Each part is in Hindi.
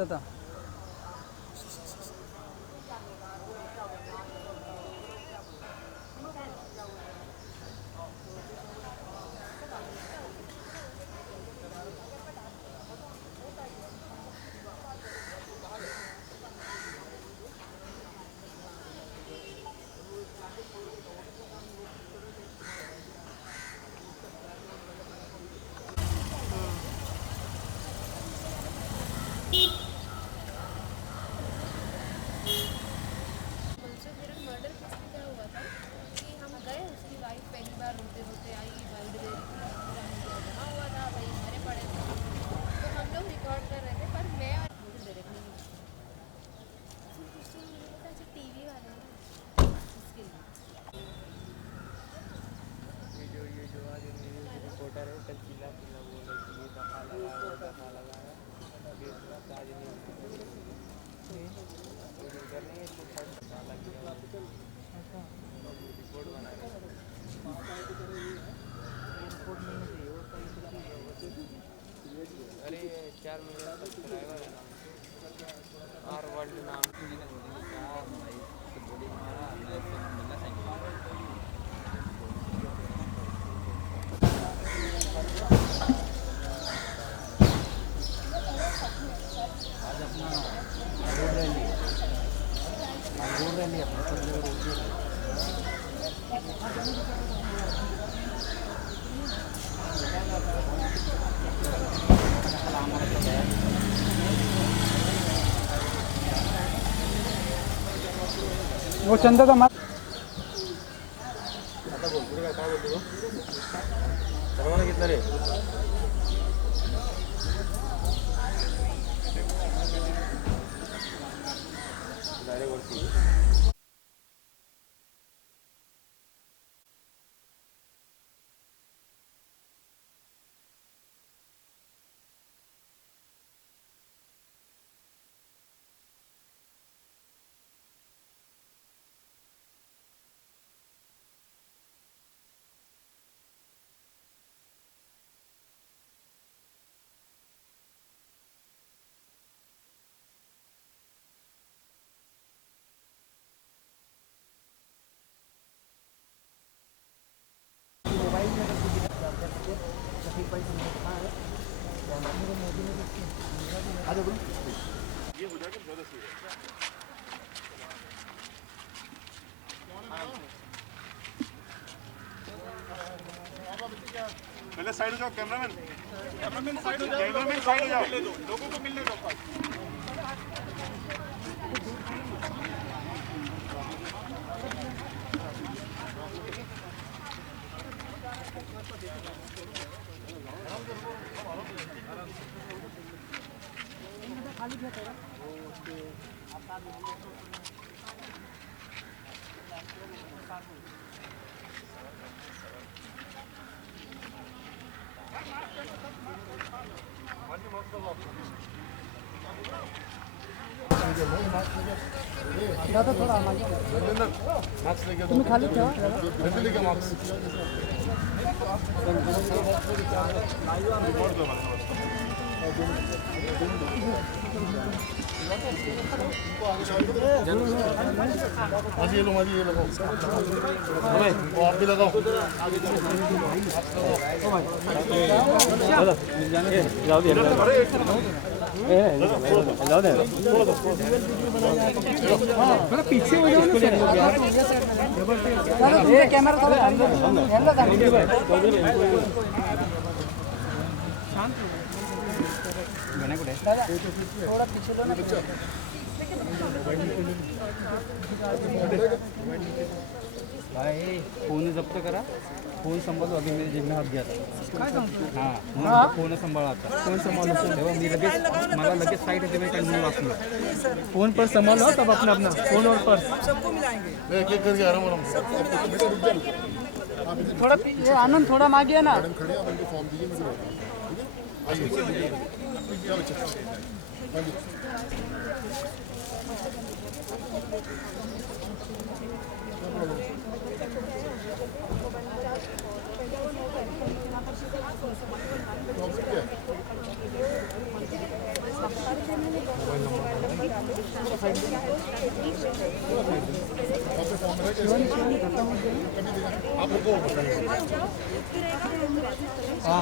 दादा वो चंदा का माल आता बोल पुढे काय बोलतो सर्वांना कितना रे डायरेक्ट वरती ये हो जाएगा ज़्यादा सही है पहले साइड हो जाओ कैमरामैन साइड हो जाओ लोगों को मिलने दो दादा थोड़ा मार्क्स लेके तुम्हें खाली क्या लेके मार्क्स ये लो वो आप भी लगाओ थोड़ा पीछे हो जाओ ना कैमरा दादा थोड़ा पीछे लो ना भाई फोन जप्त करा फोन सांभाळतो अगदी मी जेबने हात घ्या काय सांगतो हां फोन सांभाळा आता फोन संभालो तेव्हा मी लगेच मला लगेच साइड होते मैं कंटिन्यू वाचलो फोन पर संभालो तब अपना अपना फोन और पर्स सबको मिलाएंगे एक एक करके आराम थोड़ा ये आनंद थोड़ा मांगिए ना खड़े आप उनको फॉर्म दीजिए मुझे आइए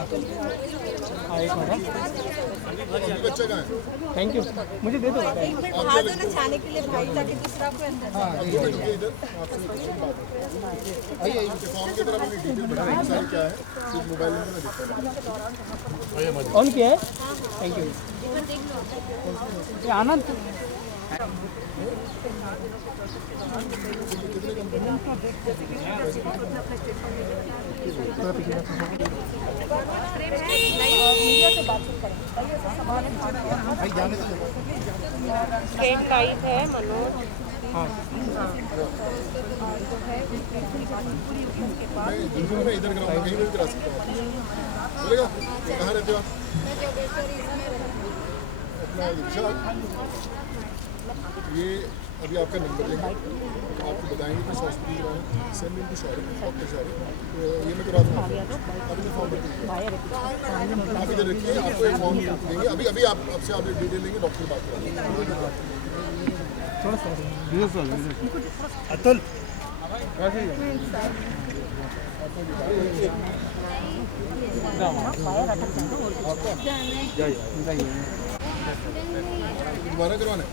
हाँ एक मिनट बच्चा कहाँ है? थैंक यू मुझे दे दो बाहर जाना चाहने के लिए भाई ताकि दूसरा को अंदर रुकिए इधर आपसे बात आइए फॉर्म की तरफ अपनी डिटेल बताइए सारी क्या है सिर्फ मोबाइल नंबर में दिखता है ऑन किया है थैंक यू ये आनंद मीडिया से बातचीत करेंगे ट्रेन लाइव है मनोज मैं इधर कराऊंगा कहीं भी करा सकता हूँ चलेगा कहाँ रहते हो आप अपना विशाल ये अभी आपका नंबर लेंगे आपको बताएंगे कि हॉस्पिटल में सेंड इन टू सारे डॉक्टर सारे तो ये मैं करा दूँगा अभी तो फॉर्म भर आप इधर रखिए आपको एक फॉर्म देंगे अभी अभी आपसे आप डिटेल लेंगे डॉक्टर बात करेंगे अतुल दोबारा करवाना है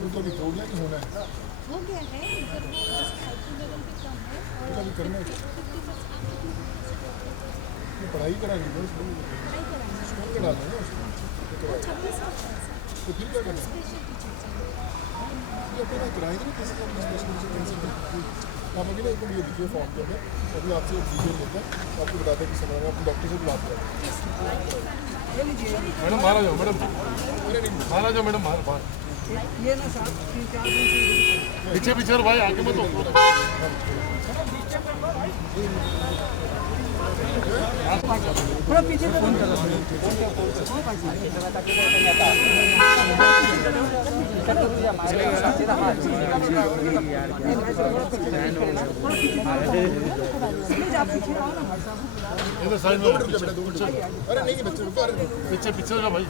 उनको भी हो गया कि होना है हो गया है अभी करना है ये पढ़ाई करानी है स्कूल के डालना है ना तो फिर क्या करना है ये अपना किराए देना कैसे करना है आप अभी ना एक ये दिखिए फॉर्म के अंदर अभी आपसे एक डिटेल लेते हैं आपको बताते हैं कि समझ अपने डॉक्टर से भी बात करें मैडम बाहर आ जाओ मैडम बाहर आ जाओ मैडम बाहर बाहर ये ना साहब 3-4 दिन से पीछे पीछे और भाई आगे मत हो थोड़ा पीछे से फोन करो इधर साइड में अरे नहीं बच्चे रुको अरे पीछे पीछे हो जाओ भाई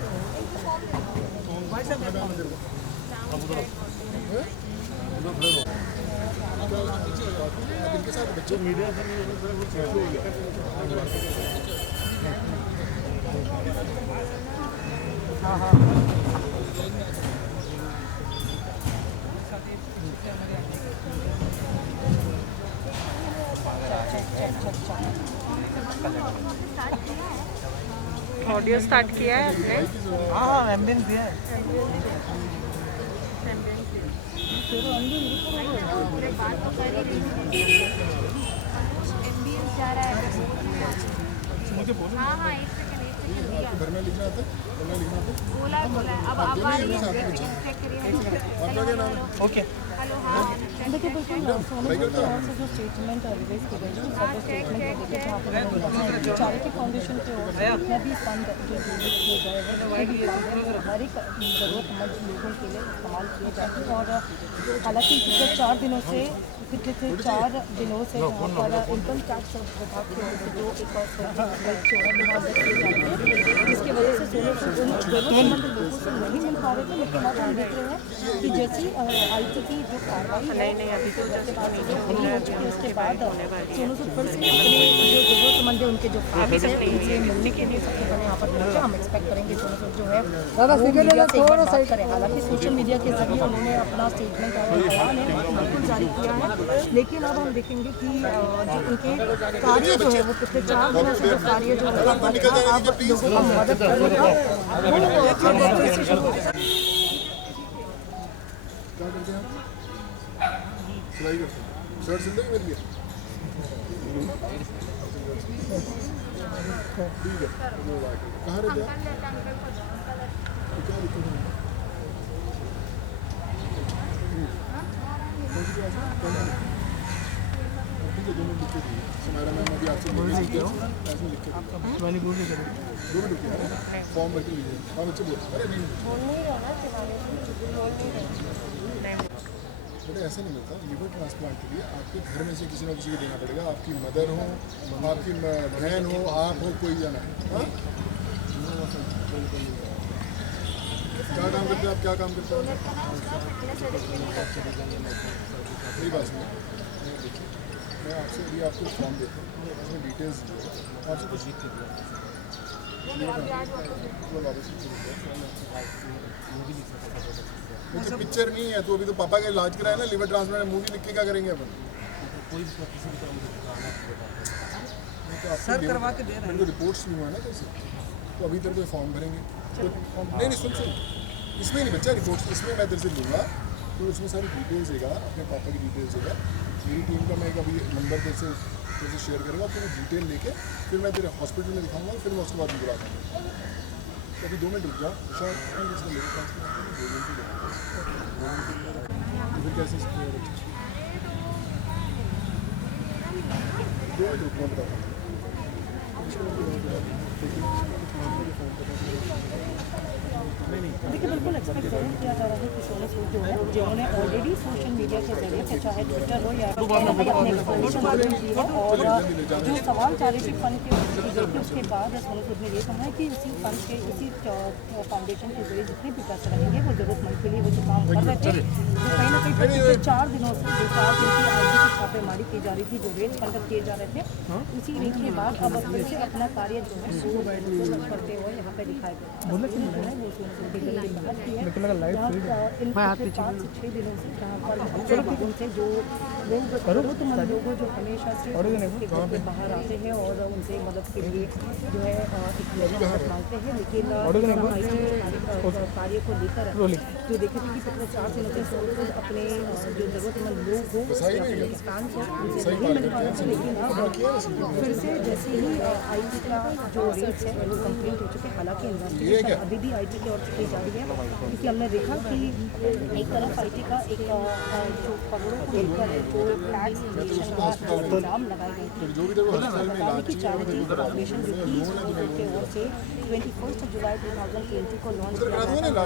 इनके साथ बच्चे मीडिया ऑडियो स्टार्ट किया है आपने हाँ एम्बियंस दिया है हाँ हाँ एक सेकंड घर में लिखना आता है घर में लिखना आता है बोला है अब आप आ रही है चेक करिए आपका क्या नाम है ओके हेलो हाँ देखिए बिल्कुल सोनू सूद की ओर से जो स्टेटमेंट रिलीज की गई थी सब स्टेटमेंट हो गई जहाँ पर चैरिटी फाउंडेशन की ओर से जितने भी फंड जो रिलीज किए गए हैं जितने भी फंड हर एक ज़रूरतमंद लोगों के लिए इस्तेमाल किए जाते हैं और हालांकि पिछले 4 दिनों से यहाँ पर इनकम टैक्स विभाग की ओर से जो एक और किए जाते हैं जिसकी वजह से ज़रूरतमंद लोगों से नहीं मिल पा रहे थे लेकिन अब हम देख रहे हैं कि जैसी आयुक्त की जो कार्रवाई है अभी तो उसके बाद उसके बाद सोनू सूद फिर से अपने जो ज़रूरतमंद है उनके जो फैमिली है उनसे मिलने के लिए सबसे पहले यहाँ पर पहुँचे हम एक्सपेक्ट करेंगे सोनू सूद जो है मीडिया से एक बार बात करें हालांकि सोशल मीडिया के जरिए उन्होंने अपना स्टेटमेंट और बयान है बिल्कुल जारी किया है लेकिन अब हम देखेंगे कि जो उनके कार्य जो है वो पिछले 4 दिनों से जो कार्य जो उनका बंद था अब लोगों को मदद करने का वो से शुरू हो क्या करते हैं आप सिलाई करते हैं शर्ट सिल देंगे मेरे लिए ठीक है कहाँ रहते हैं आप क्या दिक्कत है कौन सी क्लास है ठीक है 2 मिनट लिख के दिए सुमेरा मैम अभी आपसे बोल रही थी ऐसे लिख के मैंने बोल दिया 2 मिनट लिख के फॉर्म भर के लीजिए हाँ बच्चे बोल अरे नहीं बेटा ऐसा नहीं मिलता लीवर ट्रांसप्लांट के लिए आपके घर में से किसी ना किसी को देना पड़ेगा आपकी मदर हो आपकी बहन हो आप हो कोई जाना है हाँ क्या काम करते हैं आप क्या काम करते हैं मेरी बात सुनिए देखिए मैं आपसे अभी आपको फॉर्म देता हूँ उसमें डिटेल्स दिए आपसे कुछ लिख के दिया मुझे पिक्चर नहीं है तो अभी तो पापा का इलाज कराया ना लिवर ट्रांसप्लांट मूवी लिख के क्या करेंगे अपन सर करवा के दे रहे हैं मेरे को रिपोर्ट्स नहीं हुआ ना कैसे तो अभी तेरे को फॉर्म भरेंगे तो नहीं सुन इसमें नहीं बच्चा रिपोर्ट्स इसमें मैं तेरे से लूँगा तो उसमें सारी डिटेल्स देगा अपने पापा की डिटेल्स देगा मेरी टीम का मैं अभी नंबर तेरे से शेयर करूँगा तो मैं डिटेल लेके फिर मैं तेरे हॉस्पिटल में दिखाऊंगा फिर मैं उसके बाद निकला दूँगा तो अभी 2 मिनट रुक जा शायद फिर कैसे देखिए बिल्कुल एक्सपेक्ट जरूर किया जा रहा है कि सोने सूद जो है जिन्होंने ऑलरेडी सोशल मीडिया के जरिए से चाहे ट्विटर हो या अपने एक्सप्लेनेशन दी है और जो सवाल चैरिटी फंड के उसके बाद सोने सूद ने ये कहा है कि उसी फंड के उसी फाउंडेशन के जरिए जितने भी पैसे रहेंगे वो जरूरतमंद के लिए वो जो काम कर रहे थे जो कहीं ना कहीं पिछले 4 दिनों से जो 4 दिन की आईडी की छापेमारी की जा रही थी जो रेट फंड किए जा रहे थे उसी रेट के बाद अब फिर से अपना कार्य जो है शुरू करते हुए यहाँ पे दिखाई गया इन 5 से 6 दिनों से जहाँ पर उनसे जो लोग जरूरतमंद लोग जो हमेशा से घर के बाहर आते हैं और उनसे मदद के लिए जो है मदद मांगते हैं लेकिन कार्य को लेकर जो देखे थे कि पिछले 4 दिनों से खुद अपने जो जरूरतमंद लोग हो स्थान को उनसे नहीं मिल पा रहे थे लेकिन अब फिर से जैसे ही IT का जो रेट्स है वो कंप्लीट हो चुके हैं हालांकि इन्वेस्टिगेशन अभी भी IT की ओर से की जा रही है क्योंकि हमने देखा कि एक तरफ IT का एक जो करोड़ों को लेकर जो टैक्स इल्ज़ाम लगाए गए थे की चैरिटी फाउंडेशन जो कि के ओर से 21 जुलाई 2020 को लॉन्च किया गया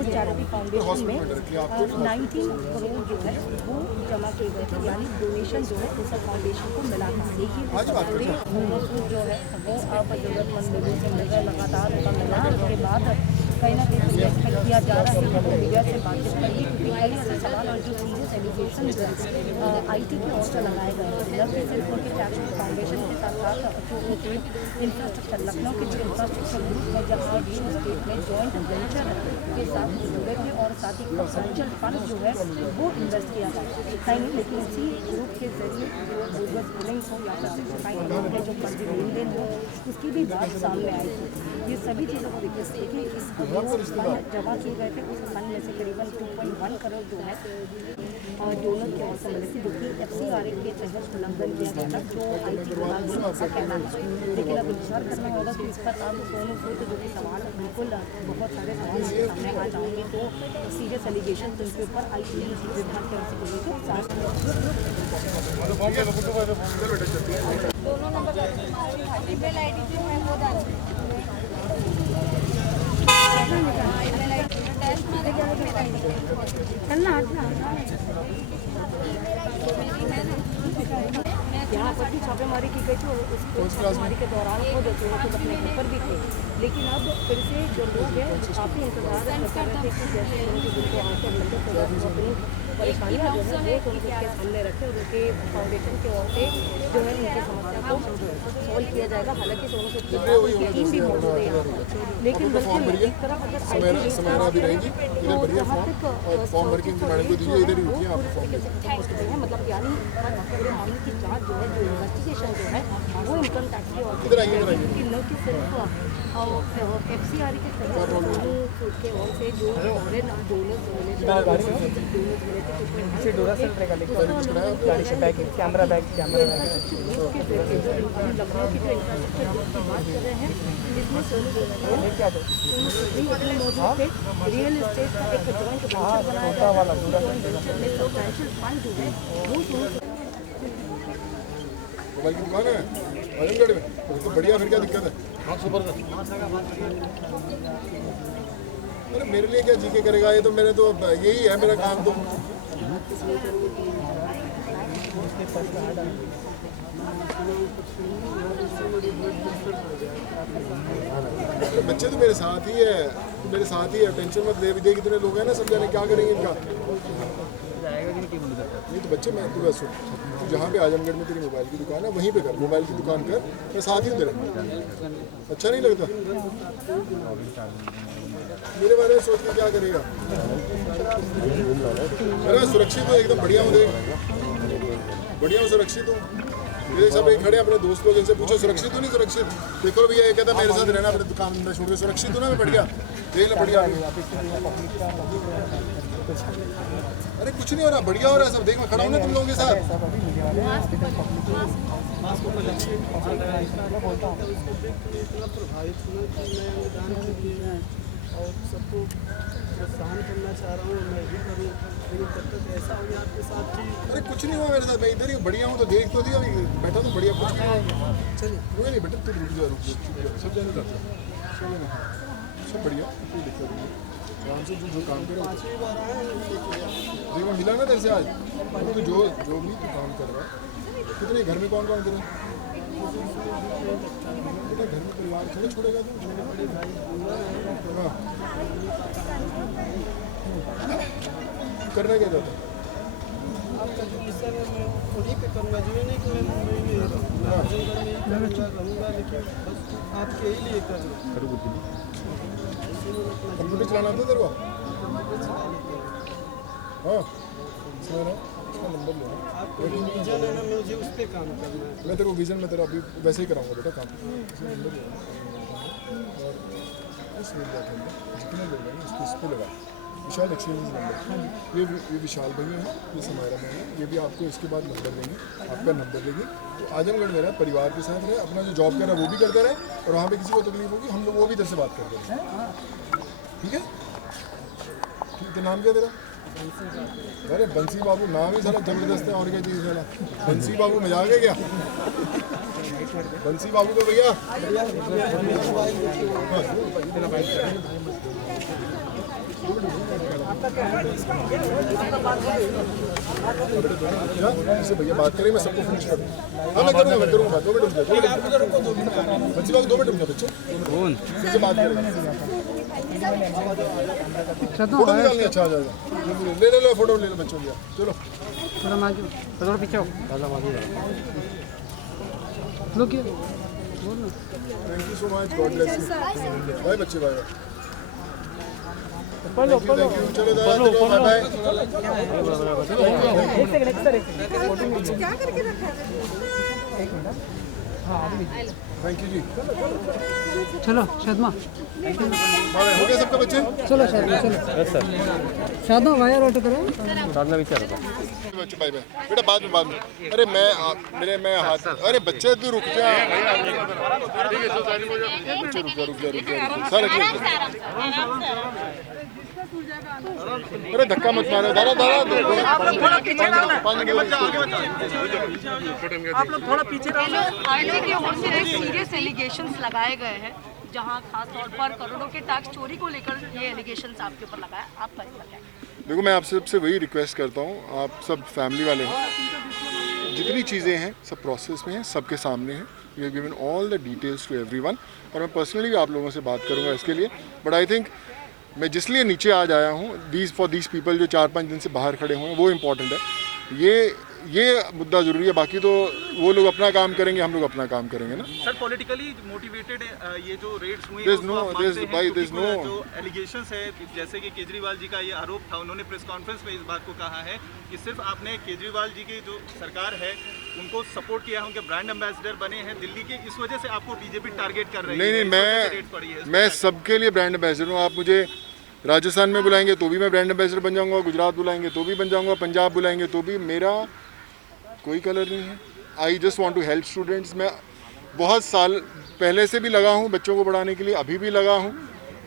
उस चैरिटी फाउंडेशन में 19 करोड़ जो है वो जमा किए गए थे यानी डोनेशन जो है उस फाउंडेशन को मिला था लेकिन जो है वो अब जरूरतमंद लोगों से मिल रहा है लगातार उनका मिला उसके बाद कहीं ना कहीं एक्सपेक्ट किया जा रहा है कि मीडिया से बातचीत करिए क्योंकि कई ऐसे सवाल और जो सीरियस एलिगेशन IT की ओर से लगाए गए हैं न कि सिर्फ उनके चैरिटी फाउंडेशन के साथ साथ जो उनके इंफ्रास्ट्रक्चर लखनऊ के जो इंफ्रास्ट्रक्चर ग्रुप है जहाँ रियल एस्टेट में जॉइंट वेंचर के साथ जुड़े थे और साथ ही सब्सटेंशियल फंड जो है वो इन्वेस्ट किया गया कहीं लेकिन इसी ग्रुप के जरिए जो बोगस बिलिंग्स हो या फिर कहीं के जो फंड लेन देन हो उसकी भी बात सामने आई थी ये सभी चीज़ों को देखिए इस फंड जमा किए गए थे उस फंड में से करीबन 2.1 करोड़ जो है डोनर की ओर से मिले थे जो कि FCRA के तहत उल्लंघन किया गया था जो IT विभाग का कहना है लेकिन अब इंतजार करना होगा कि इस पर अब सोनू सूद जो कि सवाल बिल्कुल बहुत सारे सवाल सामने आ जाएंगे तो सीरियस एलिगेशन तो इनके ऊपर IT विभाग की ओर से बोली थी दोनों नंबर ईमेल ID जो है वो डाल यहाँ पर भी छापेमारी की गई थी और उस छापेमारी के दौरान खुद अपने घर पर भी थे लेकिन अब फिर से जो लोग हैं काफ़ी इंतजार कर रहे थे कि जैसे उनको आकर लंबे अपनी परेशानियाँ जो है वो उनके सामने रखे और उनके फाउंडेशन की ओर से जो है उनकी समस्या को सॉल्व किया जाएगा हालांकि सोनू सूद की टीम भी मौजूद है यहाँ पर लेकिन बिल्कुल एक तरफ अगर मतलब यानी पूरे मामले की जाँच जो है जो इन्वेस्टिगेशन जो है वो इनकम टैक्स की ओर से न कि सिर्फ FCRA के तहत सोनू सूद के ओर से जो डोनर्स मिले थे इसे डोरासेल रहेगा लेकिन गाड़ी से बैग कैमरा बैग लखनऊ की जो इंफ्रास्ट्रक्चर बात कर रहे हैं इसमें रियल एस्टेट का एक जॉइंट वेंचर बनाया वाला वेंचर में सब्सटैंशियल फंड जो है वो मोबाइल की दुकान है आजमगढ़ में, तो बढ़िया, फिर क्या दिक्कत है? हाँ सुपर सर। अरे मेरे लिए क्या जीके करेगा, ये तो मेरे तो यही है मेरा काम तो। बच्चे तो मेरे साथ ही है, टेंशन मत ले। विजय कितने लोग हैं ना, सब जाने क्या करेंगे इनका। नहीं तो बच्चे, मैं तो बस तू जहाँ पे आजमगढ़ में तेरी मोबाइल की दुकान है वहीं पे कर, मोबाइल की दुकान कर, मैं साथ ही तेरे। अच्छा नहीं लगता? मेरे बारे में सोच के क्या करेगा? अरे सुरक्षित हूँ एकदम, बढ़िया हूँ, देख बढ़िया हूँ, सुरक्षित हूँ। ये सब एक खड़े अपने दोस्त लोग, इनसे पूछो सुरक्षित हूँ नहीं सुरक्षित। देखो भैया ये कहता मेरे साथ रहना, अपने दुकान में छोड़ के सुरक्षित हूँ ना मैं, बढ़िया देख लो, बढ़िया। अरे कुछ नहीं हो रहा, बढ़िया हो रहा है सब, देख मैं खड़ा हूँ ना तुम लोगों के साथ। और सबको प्रोत्साहन करना चाह रहा हूँ, मैं भी करूँ, लेकिन जब तक ऐसा हो गया आपके साथ कि अरे कुछ नहीं हुआ मेरे साथ, मैं इधर ही बढ़िया हूँ, तो देख तो दिया, बैठा तो बढ़िया, कुछ नहीं। चलिए कोई नहीं बेटा, तू रुक जा, सब जाने का सब बढ़िया, कोई दिक्कत नहीं। आराम से जो काम करे देखो, मिला ना तेरे से आज, तो जो भी तू काम कर रहा है। कितने घर में कौन कौन करे? बेटा घर में परिवार थोड़ा छोड़ेगा तू? हाँ करना क्या चाहता है? आपका जो विषय है मैं वहीं पे करूँगा, जो नहीं कि मैं मुंबई में रहूँगा, लेकिन बस आपके ही लिए करूँगा। कंप्यूटर चलाना आता तेरे को? हाँ इसका नंबर लेना। आपका जो विजन है ना, मुझे उस पर काम करना है। मैं तेरे को विजन में तेरा अभी वैसे ही कराऊंगा बेटा काम। इसका नंबर लेना और इस मिल जाते हैं जितने लोग हैं उसको इस पर लगा, विशाल एक्सचेंज नंबर। ये विशाल भैया हैं, ये समायरा में है, ये भी आपको इसके बाद नंबर देंगे, आपका नंबर देंगे। तो आजमगढ़ में रहे, परिवार के साथ रहे, अपना जो जॉब कर रहा है वो भी करता रहे, और वहाँ पे किसी को तकलीफ होगी हम लोग वो भी इधर से बात कर देंगे, ठीक है? ठीक है, नाम क्या तेरा? अरे बंसी बाबू नाम ही साला जबरदस्त है, और क्या चीज़ साला बंसी बाबू, मजाक है क्या? बंसी बाबू को भैया इससे भैया बात करें, मैं सबको फिनिश कर दूँ। हाँ मैं करूँगा बात, 2 मिनट रुक जाओ, बच्ची बाबू 2 मिनट रुक जाओ बच्चे, फिर से बात करेंगे। फोटो निकालनी अच्छा आ जाएगा, ले लो फोटो, ले लो बच्चों की, चलो थोड़ा पीछे हो। लोग thank you so much, God bless you, bye बच्चे, बाय। पढ़ लो चलो दादा, चलो बाय बाय। एक सेकंड क्या करके रखा है? थैंक यू जी। चलो शर्मा, हो गया सबका बच्चे? चलो शर्मा, चलो शर्मा वायर ऑटो करो। बच्चे बाय बाय बेटा, बाद में अरे मैं हाथ, अरे बच्चे तू रुक जा, बच्चे रुक जा सर, अरे धक्का मत मारो, दादा आप लोग थोड़ा पीछे आरटी की ओर से सीरियस एलिगेशंस लगाए गए हैं, जहां खास तौर पर करोड़ों के टैक्स चोरी को लेकर ये एलिगेशंस आपके ऊपर लगाया, आपका इस पर क्या? देखो मैं आप सबसे वही रिक्वेस्ट करता हूँ, आप सब फैमिली वाले हैं, जितनी चीज़ें हैं सब प्रोसेस में हैं, सबके सामने हैं, we have given all the details to everyone, और मैं पर्सनली भी आप लोगों से बात करूँगा इसके लिए। बट आई थिंक मैं जिस लिए नीचे आज आया हूँ, फॉर दीज पीपल जो 4-5 दिन से बाहर खड़े हुए हैं, वो इम्पॉर्टेंट है, ये मुद्दा ज़रूरी है। बाकी तो वो लोग अपना काम करेंगे, हम लोग अपना काम करेंगे ना। सर पॉलिटिकली मोटिवेटेड ये जो रेड्स हुए There's हैं, no- उसको आप मानते हैं? there's क्योंकि no- जो एलिगेशंस है, जैसे कि केजरीवाल जी का ये आरोप था, उन्होंने प्रेस कॉन्फ्रेंस में इस बात को कहा है कि सिर्फ आपने केजरीवाल जी की जो सरकार है उनको सपोर्ट किया है, उनके ब्रांड एम्बेसडर बने हैं दिल्ली के, इस वजह से आपको बीजेपी टारगेट कर रही है। नहीं इस वजह से रेड्स पड़ी है। मैं सबके लिए ब्रांड एम्बेसडर हूँ। आप मुझे राजस्थान में बुलाएंगे तो भी मैं ब्रांड एम्बेसडर बन जाऊंगा, गुजरात बुलाएंगे तो भी बन जाऊंगा, पंजाब बुलाएंगे तो भी, मेरा कोई कलर नहीं है। I just want to help students. मैं बहुत साल पहले से भी लगा हूँ बच्चों को पढ़ाने के लिए, अभी भी लगा हूँ।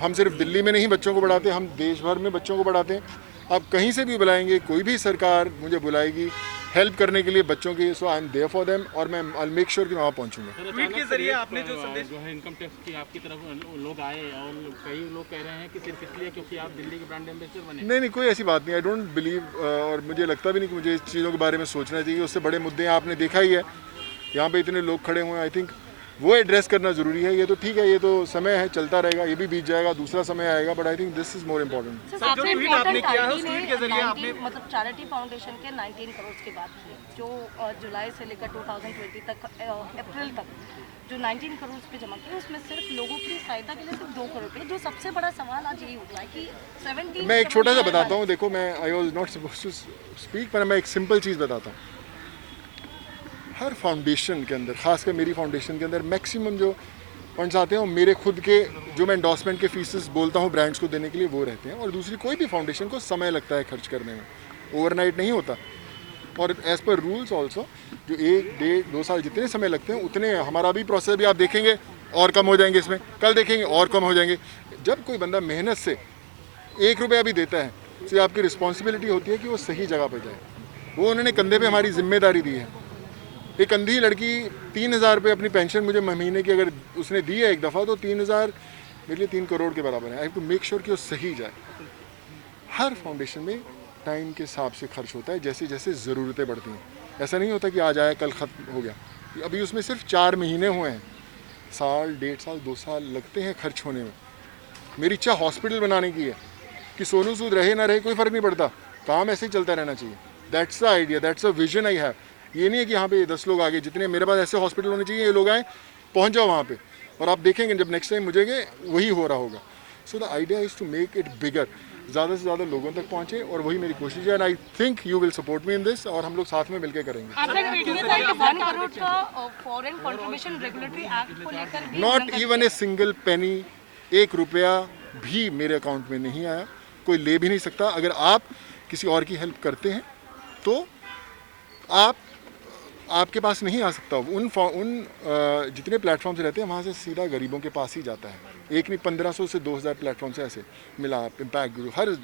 हम सिर्फ दिल्ली में नहीं बच्चों को पढ़ाते, हम देश भर में बच्चों को पढ़ाते हैं। आप कहीं से भी बुलाएंगे, कोई भी सरकार मुझे बुलाएगी हेल्प करने के लिए बच्चों की, so I am there for them, और मैं आई मेक श्योर कि मैं वहाँ पहुँचूंगा। ट्वीट के जरिए आपने जो संदेश जो है इनकम टैक्स की आपकी तरफ लोग आए और कई लोग कह रहे हैं कि सिर्फ इसलिए क्योंकि आप दिल्ली के ब्रांड एम्बेसडर बने। नहीं, कोई ऐसी बात नहीं। आई डोंट बिलीव, और मुझे लगता भी नहीं कि मुझे इस चीज़ों के बारे में सोचना चाहिए। उससे बड़े मुद्दे आपने देखा ही है, यहाँ पे इतने लोग खड़े हुए हैं। आई थिंक वो एड्रेस करना ज़रूरी है। ये तो ठीक है, ये तो समय है, चलता रहेगा, ये भी बीत जाएगा, दूसरा समय आएगा, but I think this is more important. Sir, जो ट्वीट आपने किया है उस ट्वीट के जरिए आपने मतलब चैरिटी फाउंडेशन के 19 करोड़ की बात की, जो जुलाई से लेकर 2020 तक अप्रैल तक जो 19 करोड़ पे जमा किए, उसमें सिर्फ लोगों की सहायता के लिए सिर्फ 2 करोड़ पे। जो सबसे बड़ा सवाल आज यही उठा है कि 17 मैं एक छोटा सा बताता हूँ। देखो, मैं I was not suppose to speak, पर मैं एक सिंपल चीज़ बताता हूँ। हर फाउंडेशन के अंदर, खासकर मेरी फाउंडेशन के अंदर, मैक्सिमम जो फंड्स आते हैं वो मेरे खुद के, जो मैं एंडोर्समेंट के फीसेस बोलता हूँ ब्रांड्स को देने के लिए, वो रहते हैं। और दूसरी, कोई भी फाउंडेशन को समय लगता है खर्च करने में, ओवरनाइट नहीं होता। और एज़ पर रूल्स ऑल्सो, जो 1, 1.5, 2 साल जितने समय लगते हैं उतने हमारा भी प्रोसेस भी आप देखेंगे और कम हो जाएंगे, इसमें कल देखेंगे और कम हो जाएंगे। जब कोई बंदा मेहनत से 1 रुपया भी देता है तो ये आपकी रिस्पॉन्सिबिलिटी होती है कि वो सही जगह पर जाए। वो उन्होंने कंधे पे हमारी जिम्मेदारी दी है। एक अंधी लड़की 3,000 रुपये अपनी पेंशन मुझे महीने की अगर उसने दी है एक दफ़ा, तो 3,000 मेरे लिए 3 करोड़ के बराबर है। I have to make sure कि वो सही जाए। हर फाउंडेशन में टाइम के हिसाब से खर्च होता है, जैसे जैसे ज़रूरतें बढ़ती हैं। ऐसा नहीं होता कि आज आया कल ख़त्म हो गया। अभी उसमें सिर्फ 4 महीने हुए हैं, साल, 1.5 साल, 2 साल लगते हैं खर्च होने में। मेरी इच्छा हॉस्पिटल बनाने की है कि सोनू सूद रहे ना रहे कोई फ़र्क नहीं पड़ता, काम ऐसे ही चलता रहना चाहिए। That's the idea, that's the vision I have. ये नहीं है कि यहाँ पे 10 लोग आगे, जितने मेरे पास ऐसे हॉस्पिटल होने चाहिए, ये लोग आए, पहुँच जाओ वहाँ पे, और आप देखेंगे जब नेक्स्ट टाइम मुझे वही हो रहा होगा। So the idea is to make it bigger, ज़्यादा से ज़्यादा लोगों तक पहुँचे, और वही मेरी कोशिश है। And I think you will support me in this, और हम लोग साथ में मिलकर करेंगे। Not even a single penny, 1 रुपया भी मेरे अकाउंट में नहीं आया, कोई ले भी नहीं सकता। अगर आप किसी और की हेल्प करते हैं तो आपके पास नहीं आ सकता। उन जितने प्लेटफॉर्म्स रहते हैं वहाँ से सीधा गरीबों के पास ही जाता है। एक नहीं, 1500 से 2000 प्लेटफॉर्म से ऐसे मिला। इम्पैक्ट गुरु, हर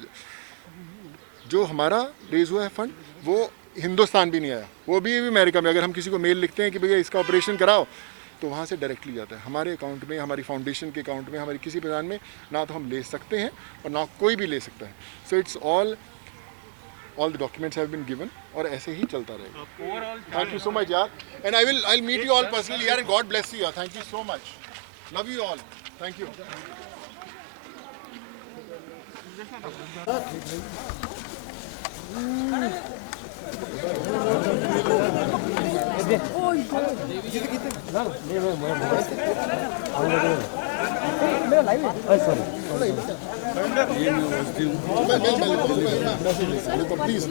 जो हमारा रेज हुआ है फंड, वो हिंदुस्तान भी नहीं आया, वो भी अमेरिका में। अगर हम किसी को मेल लिखते हैं कि भैया इसका ऑपरेशन कराओ, तो वहाँ से डायरेक्टली जाता है हमारे अकाउंट में, हमारी फाउंडेशन के अकाउंट में, हमारी किसी प्रधान में। ना तो हम ले सकते हैं और ना कोई भी ले सकता है। So it's all the documents have been given, और ऐसे ही चलता रहेगा। थैंक यू सो मच यार, and I meet you all personally यार, एंड गॉड ब्लेस यू यार। Thank you so much, love you all, thank you. Please.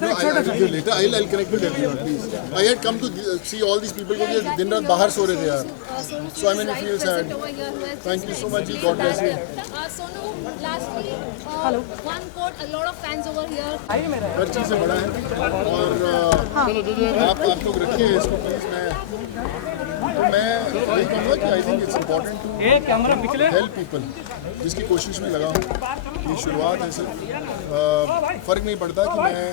No, I'll give you later. I'll connect with everyone, please. I had come to see all these people because दिन रात बाहर सो रहे थे यार. So I mean, I feel sad. Thank you so much. God bless you. Sonu, lastly, one quote, a lot of fans over here. हर चीज़ से बड़ा है, और आप लोग रखिए इसको प्लीज़। मैं वही कहूँगा कि I think it's important to help people, जिसकी कोशिश में लगा हूँ। ये शुरुआत है सिर्फ, फ़र्क नहीं पड़ता कि मैं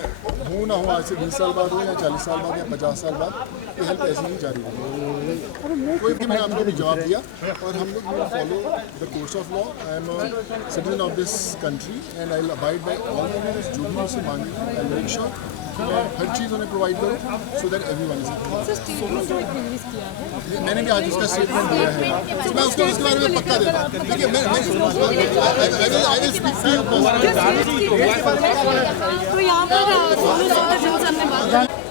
हूँ ना हूँ, आज से 20 साल बाद हो या 40 साल बाद या 50 साल बाद, ये हेल्प ऐसे ही जारी रहेगी। कोई भी, मैंने आप लोगों को जवाब दिया, और हम लोग follow the course of law. I am a citizen of this country and I will abide by all the rules. जो भी मुझसे मांगे, आई विल मेक श्योर कि मैं हर चीज़ उन्हें प्रोवाइड करूँ, so that everyone is happy. मैंने भी आज उसका स्टेटमेंट दिया है, तो मैं उसको इसके बारे में पक्का देता हूँ। देखिए, मैं I will speak free of तो यहाँ पर सोनू सूद सर ने बात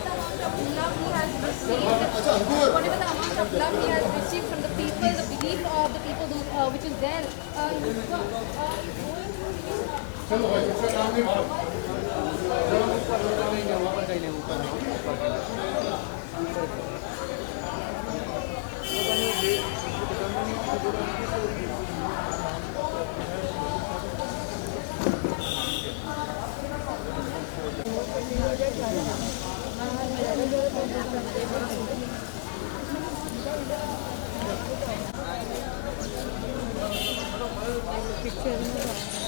Whatever the amount of love he has received from the people, the belief of the people which is there. Picture